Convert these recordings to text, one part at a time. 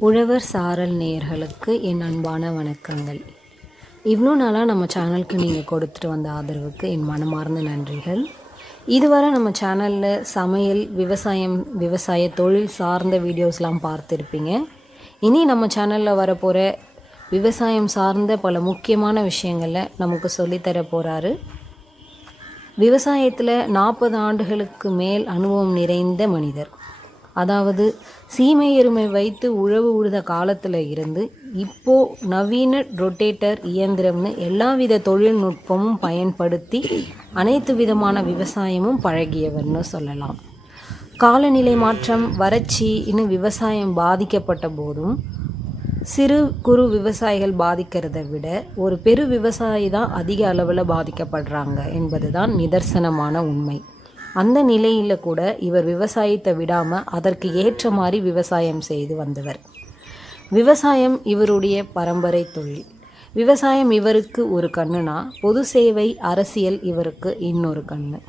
உழவர் சாரல் நேயர்களுக்கு என் அன்பான வணக்கங்கள். இவ்வளோ நாளாக நம்ம சேனலுக்கு நீங்கள் கொடுத்துட்டு வந்த ஆதரவுக்கு என் மனமார்ந்த நன்றிகள். இதுவரை நம்ம சேனலில் சமையல், விவசாய தொழில் சார்ந்த வீடியோஸ்லாம் பார்த்துருப்பீங்க. இனி நம்ம சேனலில் வரப்போகிற விவசாயம் சார்ந்த பல முக்கியமான விஷயங்களை நமக்கு சொல்லித்தர போகிறாரு. விவசாயத்தில் 40 ஆண்டுகளுக்கு மேல் அனுபவம் நிறைந்த மனிதர். அதாவது சீமை எருமை வைத்து உழவு உழுத காலத்தில் இருந்து இப்போது நவீன ரொட்டேட்டர் இயந்திரம்னு எல்லாவித தொழில்நுட்பமும் பயன்படுத்தி அனைத்து விதமான விவசாயமும் பழகியவர்னு சொல்லலாம். காலநிலை மாற்றம், வறட்சி இன்னும் விவசாயம் பாதிக்கப்பட்ட போதும் சிறு குறு விவசாயிகள் பாதிக்கிறத விட ஒரு பெரு விவசாயி தான் அதிக அளவில் பாதிக்கப்படுறாங்க என்பது தான் நிதர்சனமான உண்மை. அந்த நிலையில் கூட இவர் விவசாயத்தை விடாமல் அதற்கு ஏற்ற மாதிரி விவசாயம் செய்து வந்தவர். விவசாயம் இவருடைய பரம்பரை தொழில். விவசாயம் இவருக்கு ஒரு கண்ணுனா, பொது சேவை, அரசியல் இவருக்கு இன்னொரு கண்ணு.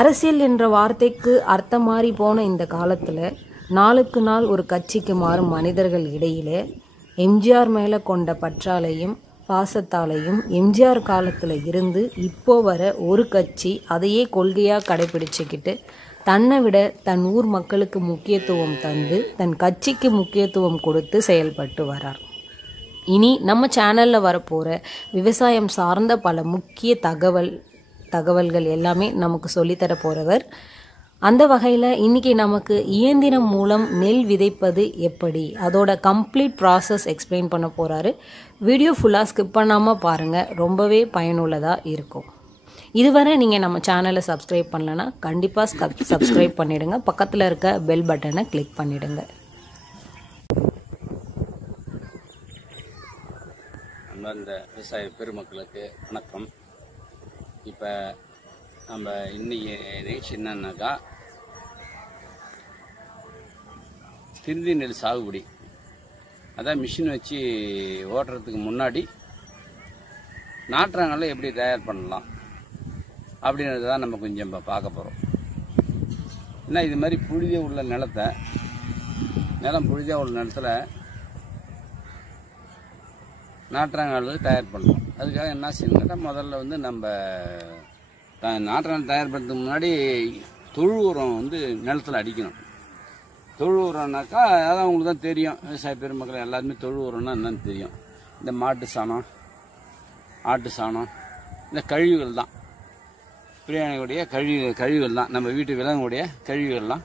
அரசியல் என்ற வார்த்தைக்கு அர்த்தம் மாறி போன இந்த காலத்தில் நாளுக்கு நாள் ஒரு கட்சிக்கு மாறும் மனிதர்கள் இடையிலே எம்ஜிஆர் மேலே கொண்ட பற்றாலையும் பாசத்தாலையும் எம்ஜிஆர் காலத்தில் இருந்து இப்போ வர ஒரு கட்சி அதையே கொள்கையாக கடைபிடிச்சிக்கிட்டு தன்னை விட தன் ஊர் மக்களுக்கு முக்கியத்துவம் தந்து தன் கட்சிக்கு முக்கியத்துவம் கொடுத்து செயல்பட்டு வரார். இனி நம்ம சேனலில் வரப்போகிற விவசாயம் சார்ந்த பல முக்கிய தகவல்கள் எல்லாமே நமக்கு சொல்லித்தர போகிறவர். அந்த வகையில் இன்றைக்கி நமக்கு இயந்திரம் மூலம் நெல் விதைப்பது எப்படி, அதோட கம்ப்ளீட் ப்ராசஸ் எக்ஸ்பிளைன் பண்ண போகிறாரு. வீடியோ ஃபுல்லாக ஸ்கிப் பண்ணாமல் பாருங்கள், ரொம்பவே பயனுள்ளதாக இருக்கும். இதுவரை நீங்கள் நம்ம சேனலை சப்ஸ்கிரைப் பண்ணலன்னா கண்டிப்பாக சப்ஸ்கிரைப் பண்ணிவிடுங்க. பக்கத்தில் இருக்க பெல் பட்டனை கிளிக் பண்ணிவிடுங்க. அன்பார்ந்த விவசாய பெருமக்களுக்கு வணக்கம். இப்போ நம்ம இன்னைக்கு நிகழ்ச்சி என்னன்னாக்கா, திருதி நெல் சாகுபடி, அதான் மிஷின் வச்சு ஓட்டுறதுக்கு முன்னாடி நாற்றாங்கல்ல எப்படி தயார் பண்ணலாம் அப்படின்றது தான் நம்ம கொஞ்சம் இப்போ பார்க்க போகிறோம். ஏன்னா இது மாதிரி புழுதியாக உள்ள நிலம் புழுதியாக உள்ள நிலத்தில் நாற்றாங்கல் தயார் பண்ணணும். அதுக்காக என்ன செய்யணும்னா, முதல்ல வந்து நம்ம நாற்றாங்கல் தயார் பண்ணுறதுக்கு முன்னாடி தொழு உரம் வந்து நிலத்தில் அடிக்கணும். தொழு உரம்னாக்கா அதான் உங்களுக்கு தான் தெரியும், விவசாய பெருமக்கள் எல்லாருமே தொழு உரம்னா என்னன்னு தெரியும். இந்த மாட்டு சாணம், ஆட்டு சாணம், இந்த கழிவுகள் தான், பிரியாணியுடைய கழிவுகள் தான், நம்ம வீட்டு விலங்குடைய கழிவுகள்லாம்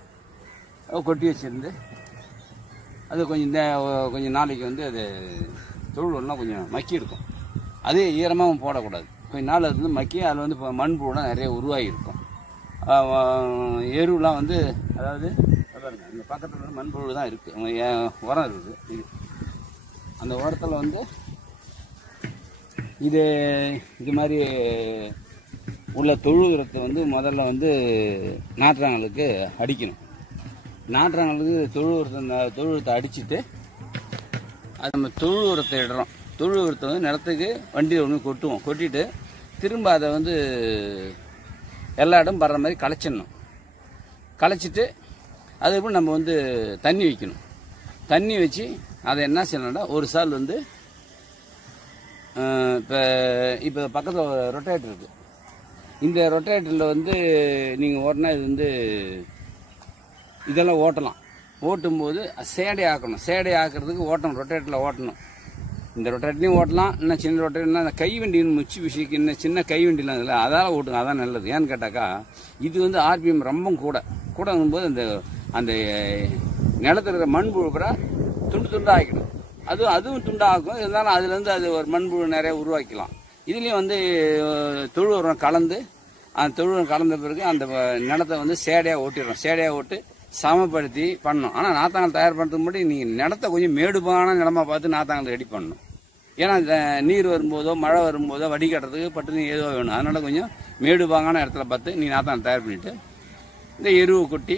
கொட்டி வச்சுருந்து அது கொஞ்சம் நாளைக்கு வந்து அது தொழு உரம்லாம் கொஞ்சம் மக்கி இருக்கும். அதே ஈரமாகவும் போடக்கூடாது. கொஞ்சம் நாள் அது வந்து மக்கி அதில் வந்து இப்போ மண்புழுலாம் நிறைய உருவாகியிருக்கும். எருலாம் வந்து அதாவது பாருங்க, இந்த பக்கத்தில் வந்து மண்புழு தான் இருக்குது, உரம் இருக்குது. அந்த உரத்தில் வந்து இது மாதிரி உள்ள தொழு உரத்தை வந்து முதல்ல வந்து நாற்றாங்கலுக்கு அடிக்கணும். நாற்றாங்கலுக்கு தொழு உரத்தை அடிச்சுட்டு அது நம்ம தொழு உரத்தை இடுறோம். தொழு உரத்தை வந்து நிலத்துக்கு வண்டியில் ஒன்று கொட்டிட்டு திரும்ப அதை வந்து எல்லா இடம் படுற மாதிரி களைச்சிட்டு அதுக்கப்புறம் நம்ம வந்து தண்ணி வைக்கணும். தண்ணி வச்சு அதை என்ன செய்யணும்னா, ஒரு சால் வந்து இப்போ பக்கத்தில் ஒரு ரொட்டேட்டர் இருக்குது. இந்த ரொட்டேட்டரில் வந்து நீங்கள் ஓட்டினா இது வந்து இதெல்லாம் ஓட்டலாம். ஓட்டும்போது சேடை ஆக்கிறதுக்கு ரொட்டேட்டரில் ஓட்டணும். இந்த ரொட்டேட்டர்லையும் ஓட்டலாம், இன்னும் சின்ன ரொட்டேட்டர்னா கை வண்டின்னு முச்சு விஷயக்கு இன்னும் சின்ன கை வண்டிலாம் இல்லை, அதால் ஓட்டுங்க, அதான் நல்லது. ஏன்னு கேட்டாக்கா, இது வந்து ஆர்பிஎம் ரொம்ப கூடங்கும்போது அந்த நிலத்தில் இருக்கிற மண்புழு பூரா துண்டாக ஆக்கிடும். அதுவும் துண்டாகும். இருந்தாலும் அதுலேருந்து அது ஒரு மண்புழு நிறைய உருவாக்கலாம். இதுலேயும் வந்து தொழு உரம் கலந்து அந்த தொழு உரம் கலந்த பிறகு அந்த நிலத்தை வந்து சேடையாக ஓட்டு சமப்படுத்தி பண்ணணும். ஆனால் நாற்றாங்கல் தயார் பண்ணுறதுக்கு முன்னாடி நீங்கள் நிலத்தை கொஞ்சம் மேடுபான நிலமாக பார்த்து நாற்றாங்கல் ரெடி பண்ணணும். ஏன்னா நீர் வரும்போதோ மழை வரும்போதோ வடிகட்டுறதுக்கு பட்டு ஏதோ வேணும். அதனால் கொஞ்சம் மேடுபாங்கான இடத்துல பார்த்து நீ நாற்றாங்கல் தயார் பண்ணிவிட்டு இந்த எருவை கொட்டி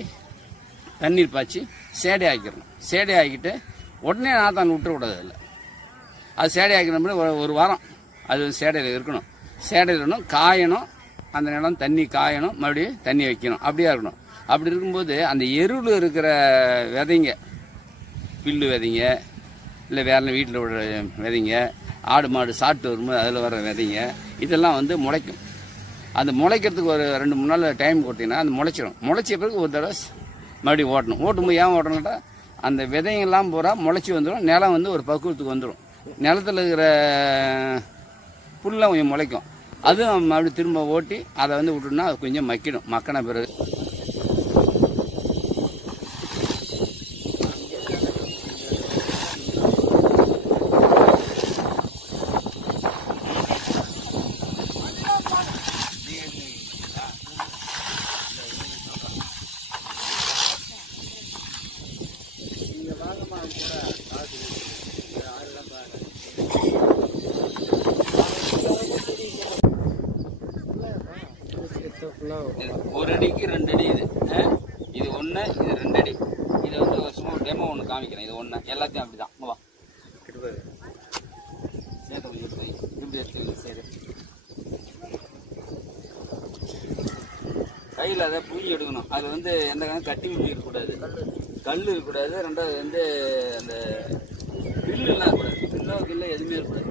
தண்ணீர் பாய்ச்சி சேடை ஆக்கிடணும். சேடை ஆக்கிட்டு உடனே நாற்றாங்கல் விட்டுறக்கூடாது. அதில் அது சேடை ஆக்கின ஒரு வாரம் அது சேடையில் இருக்கணும். காயணும், அந்த நிலம் தண்ணி காயணும், மறுபடியும் தண்ணி வைக்கணும். அப்படியே இருக்கணும். அப்படி இருக்கும்போது அந்த எருவில் இருக்கிற விதைங்க பில்லு விதைங்க, இல்லை வேற வீட்டில் விடுற விதைங்க, ஆடு மாடு சாப்பிட்டு வரும்போது அதில் வர விதைங்க, இதெல்லாம் வந்து முளைக்கும். அந்த முளைக்கிறதுக்கு ஒரு 2-3 நாள் டைம் கொடுத்தீங்கன்னா அது முளைச்சிடும். முளைச்ச பிறகு ஒரு தடவை மறுபடியும் ஓட்டணும். ஓட்டும்போது ஏன் ஓட்டணும்னா அந்த விதைங்கெல்லாம் பூரா முளைச்சி வந்துடும். நிலம் வந்து ஒரு பக்குவத்துக்கு வந்துடும். நிலத்தில் இருக்கிற புல்லாம் கொஞ்சம் முளைக்கும். அதுவும் மறுபடியும் திரும்ப ஓட்டி அதை வந்து விட்டுனா அது கொஞ்சம் மக்கிடும். மக்கின பிறகு ஒரு அடிக்கு 2 அடி இது 1, இது 2 அடி. இது வந்து சும்மா டெமோ ஒன்று காமிக்கிறேன். இது 1 எல்லாத்தையும் அப்படிதான். வா சேத போய் இப்படி எடுத்து சேரு கையில் அதை புளி எடுக்கணும். அது வந்து எந்த காலம் கட்டி முடி இருக்கக்கூடாது, கல் இருக்கக்கூடாது. ரெண்டாவது வந்து அந்த பில்லுலாம் இருக்கக்கூடாது. பில்லோ கில்லோ எதுவுமே இருக்கக்கூடாது.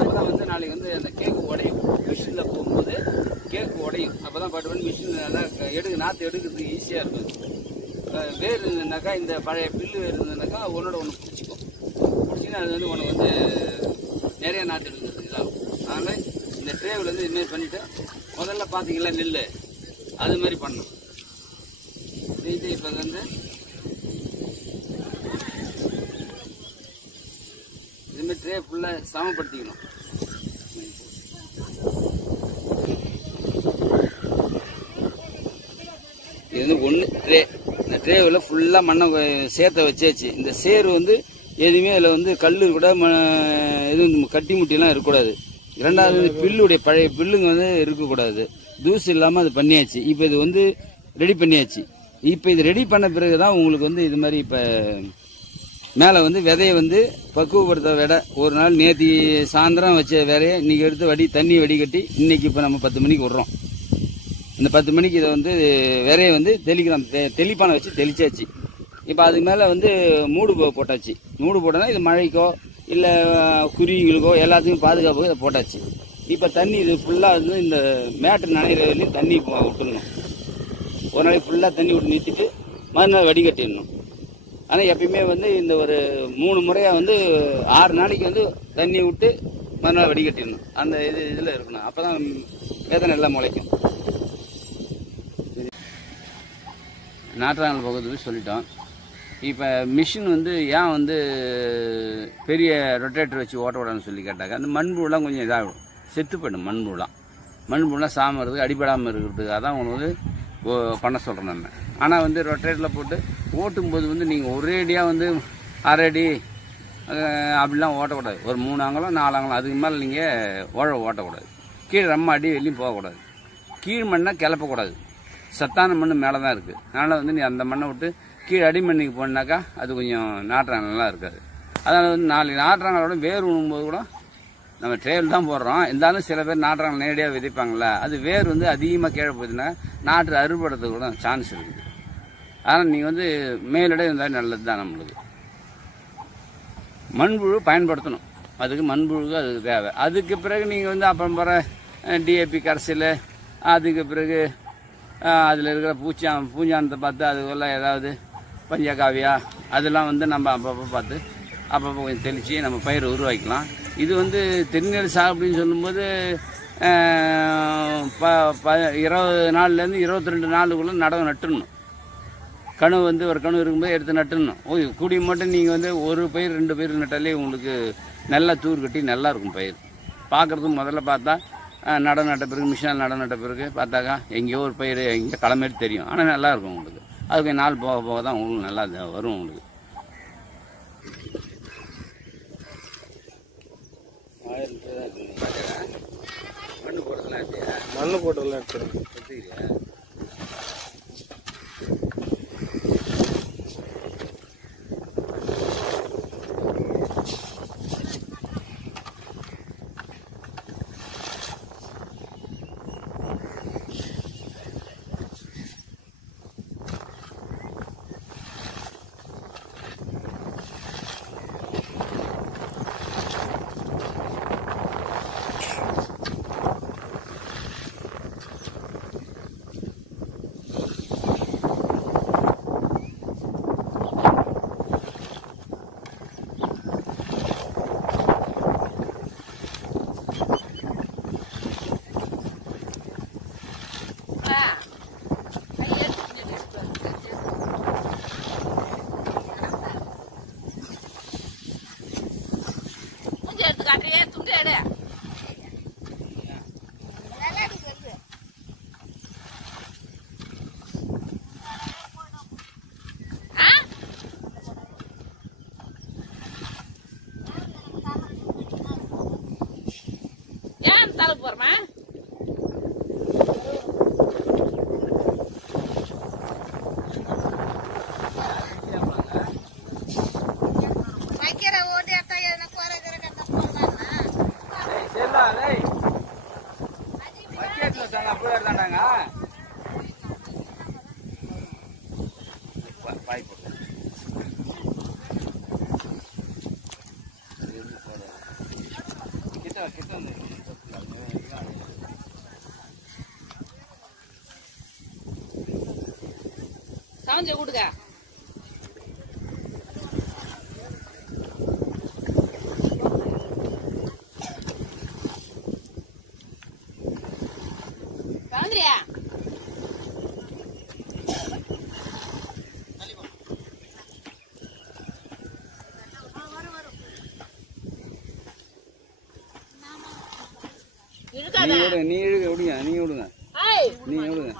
அப்போதான் வந்து நாளைக்கு வந்து அந்த கேக்கு உடையும். மிஷினில் போகும்போது கேக்கு உடையும். அப்போ தான் பாட்டு பண்ணி மிஷின் நாற்று எடுக்கிறதுக்கு ஈஸியாக இருக்கும். வேர் இருந்ததுனாக்கா, இந்த பழைய பில்லு வேர் இருந்ததுனாக்கா ஒன்னோட ஒன்று பிடிச்சிக்கும். பிடிச்சிங்கன்னா அது வந்து உனக்கு வந்து நிறைய நாற்று எடுக்கிறது இதாகும். அதனால் இந்த ட்ரேவில் வந்து இதுமாரி பண்ணிவிட்டு முதல்ல பார்த்தீங்களா நெல் அது மாதிரி பண்ணணும். இது இப்போ வந்து இதுமாதிரி ட்ரே ஃபுல்லாக சமப்படுத்திக்கணும். இது வந்து 1 ட்ரே. இந்த ட்ரேவில் ஃபுல்லாக மண்ணை சேர்த்த வச்சாச்சு. இந்த சேரு வந்து எதுவுமே அதில் வந்து கல் கூட எதுவும் கட்டி முட்டிலாம் இருக்கக்கூடாது. இரண்டாவது வந்து பில்லுடைய பழைய பில்லுங்க வந்து இருக்கக்கூடாது. தூசு இல்லாமல் அது பண்ணியாச்சு. இப்போ இது வந்து ரெடி பண்ணியாச்சு. இப்போ இது ரெடி பண்ண பிறகு தான் உங்களுக்கு வந்து இது மாதிரி இப்போ மேலே வந்து விதையை வந்து பக்குவப்படுத்த விட ஒரு நாள் நேற்று சாயந்தரம் வச்ச விதையை இன்னைக்கு எடுத்து தண்ணி வடிகட்டி இன்னைக்கு இப்போ நம்ம 10 மணிக்கு விட்றோம். இந்த 10 மணிக்கு இதை வந்து விதையை வந்து தெளிக்கிறோம். தெளிப்பானை வச்சு தெளிச்சாச்சு. இப்போ அதுக்கு மேலே வந்து மூடு போட்டாச்சு. மூடு போட்டோன்னா இது மழைக்கோ இல்லை குருவிங்களுக்கோ எல்லாத்துக்கும் பாதுகாப்புக்கு இதை போட்டாச்சு. இப்போ தண்ணி இது ஃபுல்லாக வந்து இந்த மேட்டு நனைகிற வரையும் தண்ணி விட்டுடணும். ஒரு நாளைக்கு ஃபுல்லாக தண்ணி விட்டு நிறுத்திட்டு மறுநாள் வடிகட்டிடணும். ஆனால் எப்பயுமே வந்து இந்த ஒரு 3 முறையாக வந்து 6 நாளைக்கு வந்து தண்ணி விட்டு மறுநாள் வடிகட்டிடணும். அந்த இதில் இருக்கணும். அப்போ தான் விதை நல்லா முளைக்கும். நாற்றாங்கல் பக்கத்துக்கு சொல்லிட்டோம். இப்போ மிஷின் வந்து ஏன் வந்து பெரிய ரொட்டேட்டர் வச்சு ஓட்ட விடான்னு சொல்லி கேட்டாக்க, அந்த மண்புழுலாம் கொஞ்சம் இதாகிடும், செத்து போயிடும். மண்புழுலாம் சாமறதுக்கு அடிபடாமல் இருக்கிறதுக்காக தான் உங்களுக்கு வந்து பண்ண சொல்கிறேன் நான். ஆனால் வந்து ரொட்டேட்டரில் போட்டு ஓட்டும்போது வந்து நீங்கள் ஒரேடியாக வந்து 1/2 அடி அப்படிலாம் ஓட்டக்கூடாது. ஒரு 3 அங்குலம் 4 அங்குலம் அதுக்கு மேலே நீங்கள் ஓட்டக்கூடாது. கீழே ரொம்ப அடி வெளியும் போகக்கூடாது. கீழ் மண்ணை கிளப்பக்கூடாது. சத்தான மண் மேலே தான் இருக்குது. அதனால் வந்து நீ அந்த மண்ணை விட்டு கீழே அடிமண்ணுக்கு போனாக்கா அது கொஞ்சம் நாற்றாங்கலாம் இருக்காது. அதனால் வந்து 4 நாற்றாங்களோட வேர் உண்ணும்போது கூட நம்ம ட்ரேல் தான் போடுறோம். இருந்தாலும் சில பேர் நாற்றாங்கல் நேரடியாக விதைப்பாங்களே, அது வேர் வந்து அதிகமாக கீழே போச்சுன்னா நாற்று அறுபடுறதுக்கு கூட சான்ஸ் இருக்குது. அதனால் நீங்கள் வந்து மேலிடம் இருந்தாலும் நல்லது தான். நம்மளுக்கு மண்புழு பயன்படுத்தணும். அதுக்கு மண்புழுக்கு அதுக்கு தேவை. அதுக்கு பிறகு நீங்கள் வந்து அப்புறம் போகிற டிஏபி கரைசல், அதுக்கு பிறகு அதில் இருக்கிற பூஞ்சானத்தை பார்த்து அதுக்குள்ள ஏதாவது பஞ்சகாவியா அதெல்லாம் வந்து நம்ம அப்பப்போ பார்த்து அப்பப்போ கொஞ்சம் தெளித்து நம்ம பயிரை உருவாக்கிக்கலாம். இது வந்து தென்நெல் சாகுபடின்னு சொல்லும்போது 20 நாள்லேருந்து 22 நாளுக்குள்ளே நடவு நட்டுடணும். கணு வந்து ஒரு கணு இருக்கும்போது எடுத்து நட்டுடணும். கூடிய மட்டும் நீங்கள் வந்து 1 பயிர் 2 பயிர் நட்டாலே உங்களுக்கு நல்லா தூர் கட்டி நல்லா இருக்கும் பயிர். பார்க்குறதுக்கு முதல்ல பார்த்தா நடவு நட்ட பிறகு மிஷினால் நடவு நட்ட பிறகு பார்த்தாக்கா எங்கேயோ ஒரு பயிர் எங்கேயோ களமாரி தெரியும். ஆனால் நல்லாயிருக்கும் உங்களுக்கு. அதுக்கு நாள் போக போக தான் உங்களுக்கு நல்லா வரும். உங்களுக்கு மண்ணு போட்டதெல்லாம் எடுத்துக்கிறேன். வந்து காட்டுறியே துண்டு எடு. ஏன் தலை போறமா? சமைஞ்ச கூடுங்க. சௌந்தர்யா நீ இழுங்க விடுங்க, நீங்க விடுங்க, நீங்க விடுங்க.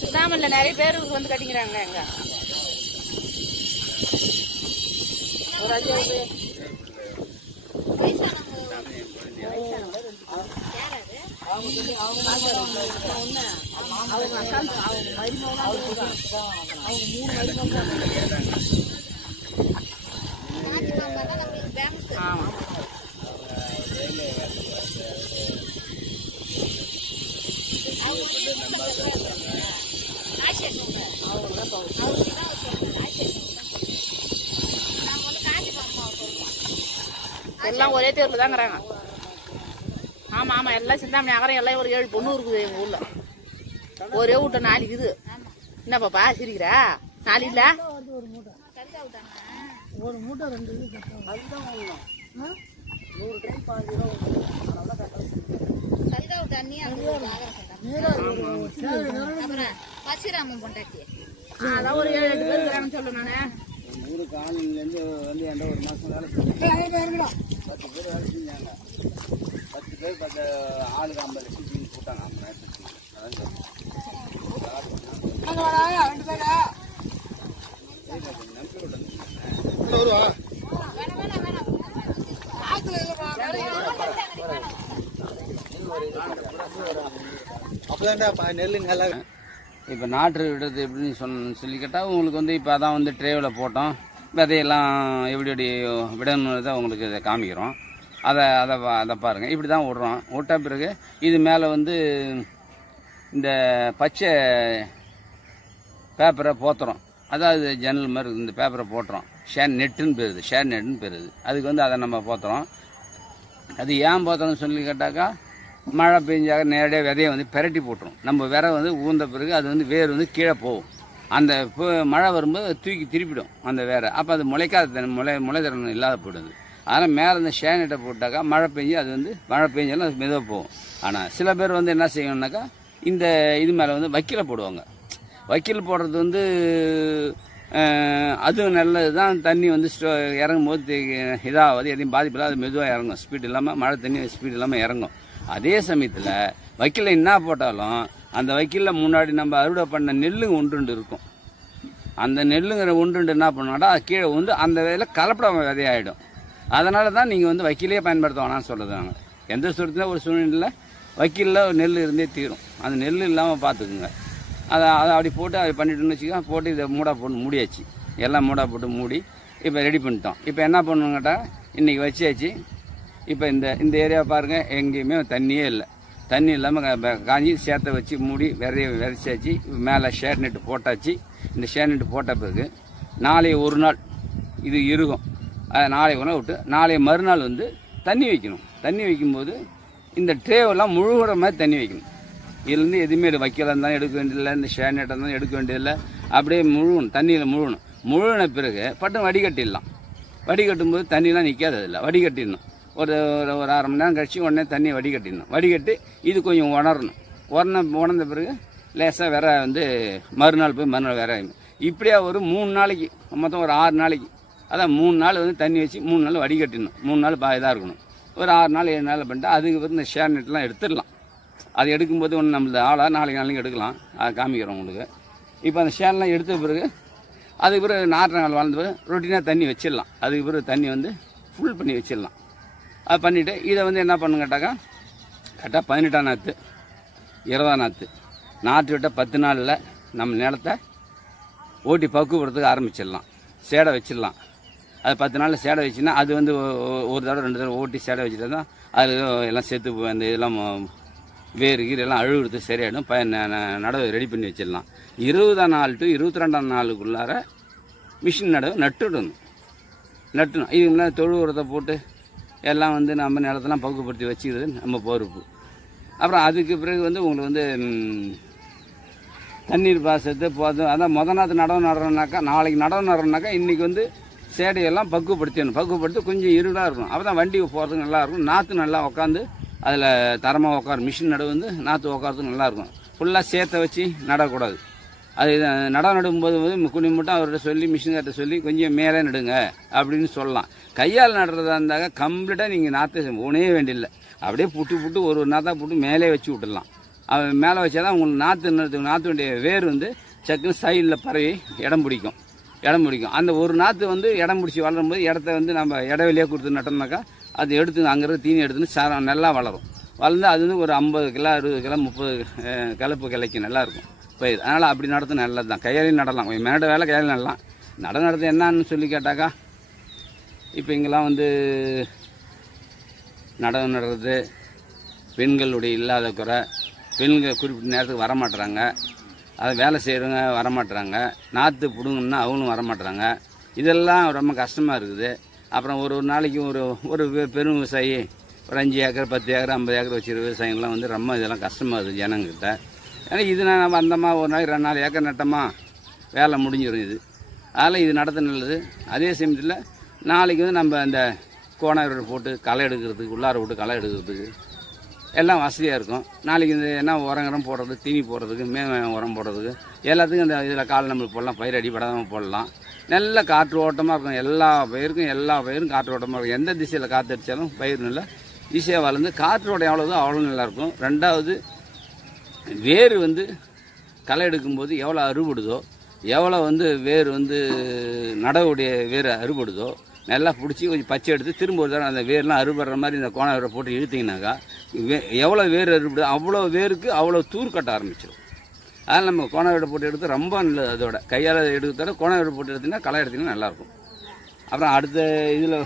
சிந்தாமணில நிறைய பேர் வந்து கட்டிக்கிறாங்க. எங்க ஒரு அஞ்சு ஆமா எல்லாம் ஒரே தேர்ல தாங்கிறாங்க. ஆமா ஆமா எல்லாம் சிந்தாமணி நகரம் எல்லாம் ஒரு 7 பொண்ணு இருக்குது எங்க ஊர்ல. ஒரே வீட்டை 4 இருக்குது. என்ன பாப்பா சிரிக்கிறா? 4 இல்ல ஒரு மூட்டை 2 பசிராமன் பொண்டாட்டி அதான் ஒரு 7-8 பேர் இருக்கிறாங்கன்னு சொல்ல நானு. ஊருக்கு ஆளுங்கலேருந்து வந்து என்கிட்ட ஒரு மாதம் வேலை செஞ்சாங்க. 10 பேர் வேலை செஞ்சாங்க. 10 பேர் 10 ஆளுக்கு 50 லட்சம் போட்டாங்க. 50 நெல் நல்லா. இப்போ நாற்று விடுறது எப்படின்னு சொல்லி கேட்டால் உங்களுக்கு வந்து இப்போ அதான் வந்து ட்ரேவில் போட்டோம். விதையெல்லாம் எப்படி எப்படி விடணுன்றதை உங்களுக்கு இதை காமிக்கிறோம். அதை பாருங்கள். இப்படி தான் விட்றோம். விட்ட பிறகு இது மேலே வந்து இந்த பச்சை பேப்பரை போத்துறோம். அதாவது ஜன்னல் மாதிரி இந்த பேப்பரை போட்டுறோம். ஷேர் நெட்டுன்னு பெறுது, ஷேர் நெட்டுன்னு பெறுது. அதுக்கு வந்து அதை நம்ம போத்துறோம். அது ஏன் போத்துறோம்னு சொல்லி கேட்டாக்கா மழை பெஞ்சாக நேரடியாக விதையை வந்து பெரட்டி போட்டுரும். நம்ம விரை வந்து ஊர்ந்த பிறகு அது வந்து வேர் வந்து கீழே போகும். அந்த மழை வரும்போது தூக்கி திருப்பிடும் அந்த வேரை. அப்போ அது முளைக்காத முளைத்திறன் இல்லாத போயிடுது. அதனால் மேலே இந்த ஷேனட்டை போட்டாக்கா மழை பெஞ்சு அது வந்து மழை பெஞ்சாலும் அது மெதுவாக போகும். ஆனால் சில பேர் வந்து என்ன செய்யணும்னாக்கா இந்த இது மேலே வந்து வக்கீலை போடுவாங்க. வக்கீல் போடுறது வந்து அதுவும் நல்லது தான். தண்ணி வந்து இறங்கும் போது இதாகாது, எதையும் பாதிப்பில்லை. அது மெதுவாக இறங்கும், ஸ்பீட் இல்லாமல், மழை தண்ணி ஸ்பீட் இல்லாமல் இறங்கும். அதே சமயத்தில் வக்கீலில் என்ன போட்டாலும் அந்த வக்கீலில் முன்னாடி நம்ம அறுவடை பண்ண நெல்லுங்க ஒன்றுண்டு இருக்கும். அந்த நெல்லுங்கிற ஒன்றுண்டு என்ன பண்ணாடா கீழே வந்து அந்த விதையில் கலப்பட விதையாயிடும். அதனால தான் நீங்கள் வந்து வக்கீலையே பயன்படுத்த வேணாம்னு சொல்லுதாங்க. எந்த சூழ்நிலை ஒரு சூழ்நிலையில் வக்கீலில் நெல் இருந்தே தீரும். அந்த நெல் இல்லாமல் பார்த்துக்குங்க. அதை அப்படி போட்டு அதை பண்ணிட்டோன்னு வச்சுக்கோ. போட்டு இதை மூடா போட்டு மூடியாச்சு. எல்லாம் மூடா போட்டு மூடி இப்போ ரெடி பண்ணிட்டோம். இப்போ என்ன பண்ணுவோம் கேட்டால் இன்றைக்கி வச்சாச்சு. இப்போ இந்த ஏரியாவை பாருங்கள், எங்கேயுமே தண்ணியே இல்லை. தண்ணி இல்லாமல் காஞ்சி சேத்தை வச்சு மூடி விதைச்சாச்சு. மேலே ஷேட் நெட்டு போட்டாச்சு. இந்த ஷேட் நெட்டு போட்ட பிறகு நாளைய ஒரு நாள் இது இருக்கும். அதை நாளைக்கு ஒரு நாள் விட்டு நாளைய மறுநாள் வந்து தண்ணி வைக்கணும். தண்ணி வைக்கும்போது இந்த ட்ரேவெல்லாம் முழுகிற மாதிரி தண்ணி வைக்கணும். இதுலேருந்து எதுவுமே வைக்கலாக இருந்தாலும் எடுக்க வேண்டியதில்லை, இந்த ஷேட் நெட்டாக இருந்தாலும் எடுக்க வேண்டியதில்லை. அப்படியே முழுகணும், தண்ணியில் முழுகணும். முழுகின பிறகு பட்டும் வடிகட்டிடலாம். வடிகட்டும் போது தண்ணியெலாம் நிற்காது. அதில் வடிகட்டிடணும். ஒரு அரை மணி நேரம் கழிச்சு உடனே தண்ணியை வடிகட்டிடணும். வடிகட்டி இது கொஞ்சம் உணரணும். உணர்ந்த பிறகு லேசாக வேற வந்து மறுநாள் போய் மறுநாள் வேற. இப்படியா ஒரு 3 நாளைக்கு, மொத்தம் ஒரு 6 நாளைக்கு. அதான் 3 நாள் வந்து தண்ணி வச்சு 3 நாள் வடிகட்டிடணும். 3 நாள் இதாக இருக்கணும். ஒரு 6 நாள் 7 நாள் பண்ணிட்டு அதுக்கு பிறகு இந்த ஷேர் நெட்லாம் எடுத்துடலாம். அது எடுக்கும்போது ஒன்று நம்மளது ஆளாக நாளைக்கு எடுக்கலாம். அதை காமிக்கிறோம் உங்களுக்கு. இப்போ அந்த ஷேர்லாம் எடுத்த பிறகு அதுக்கு பிறகு நாற்று நாள் வாழ்ந்த பிறகு ரொட்டீனாக தண்ணி வச்சிடலாம். அதுக்கு பிறகு தண்ணி வந்து ஃபுல் பண்ணி வச்சிடலாம். அது பண்ணிவிட்டு இதை வந்து என்ன பண்ணு கேட்டாக்கா, கரெக்டாக 18ஆம் நாற்று 20ஆம் நாற்று விட்ட 10 நாளில் நம்ம நிலத்தை ஓட்டி பக்குவப்படுறதுக்கு ஆரம்பிச்சிடலாம். சேடை வச்சிடலாம். அது 10 நாளில் சேடை வச்சுன்னா அது வந்து ஒரு தடவை 2 தடவை ஓட்டி சேடை வச்சுட்டு தான் அது எல்லாம் சேர்த்து அந்த இதெல்லாம் வேறு கீரை எல்லாம் அழுகுறது சரியாயிடும். நடவு ரெடி பண்ணி வச்சிடலாம். 20ஆம் நாள் டு 22ஆம் நாளுக்குள்ளார மிஷின் நடவு நட்டுடணும். இதுக்கு முன்னாடி தொழு உரத்தை போட்டு எல்லாம் வந்து நம்ம நிலத்தெல்லாம் பக்குவப்படுத்தி வச்சுக்கிறது நம்ம பொறுப்பு. அப்புறம் அதுக்கு பிறகு வந்து உங்களுக்கு வந்து தண்ணீர் பாசத்தை போதும். அதான் நாற்று நடவு நடுறோம்னாக்கா, நாளைக்கு நடவு நடுறோம்னாக்கா இன்றைக்கி வந்து சேடையெல்லாம் பக்குவப்படுத்திடணும். பக்குவப்படுத்தி கொஞ்சம் இருடாக இருக்கணும். அப்போ தான் வண்டி போகிறதுக்கு நல்லாயிருக்கும். நாற்று நல்லா உட்காந்து அதில் தரமாக உட்காரும். மிஷின் நடவு வந்து நாற்று உட்காரத்துக்கு நல்லாயிருக்கும். ஃபுல்லாக சேர்த்த வச்சு நடக்கூடாது. அது நடவு நடும்போது குனி மட்டும் அவர்கிட்ட சொல்லி மிஷின்கார்ட்ட சொல்லி கொஞ்சம் மேலே நடுங்க அப்படின்னு சொல்லலாம். கையால் நடுறதா இருந்தாக்க கம்ப்ளீட்டாக நீங்கள் நாற்று உணைய வேண்டியதில்லை. அப்படியே புட்டு ஒரு நாற்றா போட்டு மேலே வச்சு விட்டுடலாம். அவன் மேலே வச்சா தான் உங்களுக்கு நாற்று வேண்டிய வேர் வந்து சக்குன்னு சைடில் பரவி இடம் பிடிக்கும். அந்த ஒரு நாற்று வந்து இடம் பிடிச்சி வளரும்போது இடத்த வந்து நம்ம இடைவெளியாக கொடுத்து நட்டோம்னாக்கா அது எடுத்து அங்கே தீனி எடுத்துன்னு நல்லா வளரும். வளர்ந்து அது வந்து ஒரு 50 கிலோ 60 கிலோ 30 கலப்பு கிளைக்கு நல்லாயிருக்கும் பயிர். அதனால் அப்படி நடத்து நல்லது தான். கையாலையும் நடலாம். கொஞ்சம் மேட வேலை கையாலையும் நடலாம். நடத்து என்னான்னு சொல்லி கேட்டாக்கா, இப்போ இங்கெல்லாம் வந்து நடவு நடுறது பெண்களுடைய இல்லாத குறை. பெண்கள் குறிப்பிட்ட நேரத்துக்கு வரமாட்டுறாங்க. அதை வேலை செய்கிறவங்க வரமாட்டுறாங்க. நாற்று பிடுங்கன்னா அவங்களும் வரமாட்டுறாங்க. இதெல்லாம் ரொம்ப கஷ்டமாக இருக்குது. அப்புறம் ஒரு நாளைக்கு ஒரு பெரும் விவசாயி ஒரு 5 ஏக்கர் 10 ஏக்கர் 50 ஏக்கர் வச்சுருக்க விவசாயிகள்லாம் வந்து ரொம்ப இதெல்லாம் கஷ்டமாக இருக்குது ஜனங்கிட்ட. ஏன்னா இது நம்ம அந்தமா ஒரு நாளைக்கு 2-4 ஏக்கர் நட்டமா வேலை முடிஞ்சிடும். அதனால் இது நடத்த நல்லது. அதே சமயத்தில் நாளைக்கு வந்து நம்ம அந்த கோணாரோடு போட்டு களை எடுக்கிறதுக்கு, உள்ளார விட்டு களை எடுக்கிறதுக்கு எல்லாம் வசதியாக இருக்கும். நாளைக்கு இந்த என்ன உரம் போடுறது, தீனி போடுறதுக்கு, உரம் போடுறதுக்கு எல்லாத்துக்கும் இந்த இதில் கால் நம்மளுக்கு போடலாம். பயிர் அடிப்படாமல் போடலாம். நல்ல காற்று ஓட்டமாக இருக்கும். எல்லா பயிரும் காற்று ஓட்டமாக இருக்கும். எந்த திசையில் காற்று அடித்தாலும் பயிர் நல்லா ஈஸியாக வளர்ந்து காற்றோட அவ்வளோ நல்லாயிருக்கும். 2வது வேர் வந்து களை எடுக்கும்போது எவ்வளோ அறுபடுதோ, எவ்வளோ வந்து வேர் வந்து நடவுடைய வேர் அறுபடுதோ நல்லா பிடிச்சி கொஞ்சம் பச்சை எடுத்து திரும்ப ஒரு தடவை அந்த வேர்லாம் அறுபடுற மாதிரி இந்த கோண போட்டு இழுத்திங்கனாக்கா எவ்வளோ வேர் அறுபடுதோ அவ்வளோ வேருக்கு அவ்வளோ தூர் கட்ட ஆரம்பிச்சிடும். அதனால் நம்ம கோண போட்டு எடுத்து ரொம்ப நல்லது. அதோட கையால் எடுக்கிறத கோண போட்டு எடுத்திங்கன்னா களை எடுத்திங்கன்னா நல்லாயிருக்கும். அப்புறம் அடுத்த இதில்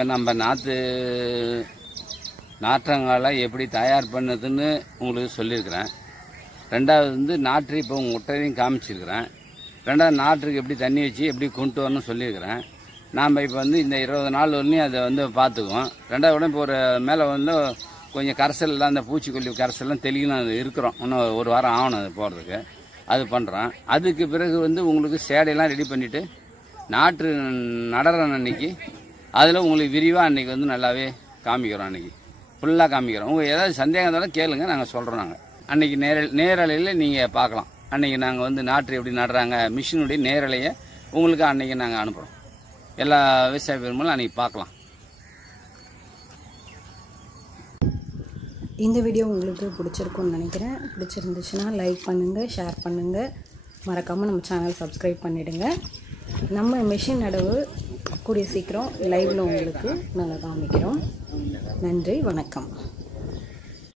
இப்போ நம்ம நாற்றங்காலை எப்படி தயார் பண்ணதுன்னு உங்களுக்கு சொல்லியிருக்கிறேன். ரெண்டாவது வந்து நாற்று இப்போ உங்கள் முட்டையும் காமிச்சிருக்கிறேன். ரெண்டாவது நாற்றுக்கு எப்படி தண்ணி வச்சு எப்படி கொண்டு வரணும்னு சொல்லியிருக்கிறேன். நாம் இப்போ வந்து இந்த 20 நாள் வரலையும் அதை வந்து பார்த்துக்குவோம். ரெண்டாவது உடனே இப்போ ஒரு மேலே வந்து கொஞ்சம் கரைசல்லாம் அந்த பூச்சிக்கொல்லி கரைசல்லாம் தெளிக்கணும். அது இருக்கிறோம், இன்னும் ஒரு வாரம் ஆகணும் அது போகிறதுக்கு. அது பண்ணுறோம். அதுக்கு பிறகு வந்து உங்களுக்கு சேடையெல்லாம் ரெடி பண்ணிவிட்டு நாற்று நடற அன்னைக்கு அதில் உங்களுக்கு விரிவாக அன்றைக்கி வந்து நல்லாவே காமிக்கிறோம். அன்றைக்கி ஃபுல்லாக காமிக்கிறோம். உங்களுக்கு ஏதாவது சந்தேகம் இருந்தாலும் கேளுங்க, நாங்கள் சொல்கிறோம். நாங்கள் அன்றைக்கி நேரலையில் நீங்கள் பார்க்கலாம். அன்றைக்கி நாங்கள் வந்து நாற்று எப்படி நடுறாங்க மிஷினுடைய நேரலையை உங்களுக்கு அன்றைக்கி நாங்கள் அனுப்புகிறோம். எல்லா விவசாய பெருமளும் அன்றைக்கி பார்க்கலாம். இந்த வீடியோ உங்களுக்கு பிடிச்சிருக்குன்னு நினைக்கிறேன். பிடிச்சிருந்துச்சுன்னா லைக் பண்ணுங்கள், ஷேர் பண்ணுங்கள், மறக்காமல் நம்ம சேனல் சப்ஸ்கிரைப் பண்ணிவிடுங்க. நம்ம மிஷின் நடவு கூடிய சீக்கிரம் லைவில் உங்களுக்கு நாங்கள் காமிக்கிறோம். நன்றி, வணக்கம்.